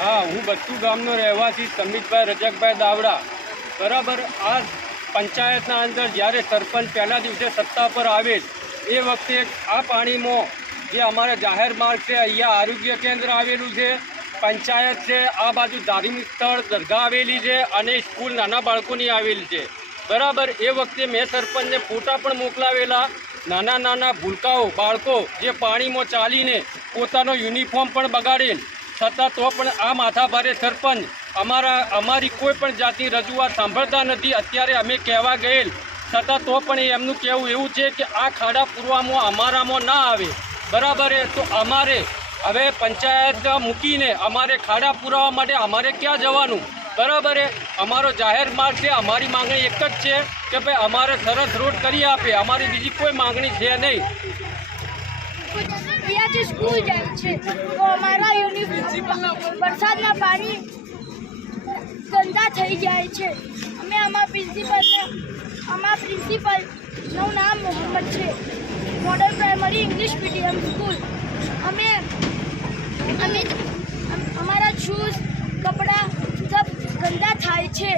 હા, હું બચ્ચુ ગામનો રહેવાસી સમિતભાઈ રજકભાઈ દાવડા. બરાબર આ પંચાયતના અંદર જ્યારે સરપંચ પહેલા દિવસે સત્તા પર આવેલ એ વખતે આ પાણીમાં જે અમારે જાહેર માર્ગ છે, અહીંયા આરોગ્ય કેન્દ્ર આવેલું છે, પંચાયત છે, આ બાજુ ધાર્મિક સ્થળ, દરગાહ આવેલી છે અને સ્કૂલ નાના બાળકોની આવેલી છે. બરાબર, એ વખતે મેં સરપંચને ફોટા પણ મોકલાવેલા. નાના નાના ભૂલકાઓ, બાળકો, જે પાણીમાં ચાલીને પોતાનો યુનિફોર્મ પણ બગાડેલ. છતાં તો પણ આ માથાભારે સરપંચ, અમારા, અમારી કોઈ પણ જાતની રજૂઆત સાંભળતા નથી. અત્યારે અમે કહેવા ગયેલ છતાં તો પણ એમનું કહેવું એવું છે કે આ ખાડા પૂરવામાં, અમારામાં ના આવે. બરાબર એ તો અમારે હવે પંચાયત મૂકીને અમારે ખાડા પુરાવા માટે અમારે ક્યાં જવાનું? બરાબર અમારો જાહેર માર્ગ છે, અમારી માંગણી એક જ છે કે ભાઈ અમારે સરસ રોડ કરી આપે. અમારી બીજી કોઈ માંગણી છે નહીં. અહીંયાથી સ્કૂલ જાય છે. તો અમારા યુનિફોર્મ વરસાદના પાણી ગંદા થઈ જાય છે. અમે અમારા પ્રિન્સિપલને અમારા પ્રિન્સિપલનું નામ મોહમ્મદ છે. Model primary English medium school અમે અમે અમારા શૂઝ કપડાં સબ ગંદા થાય છે.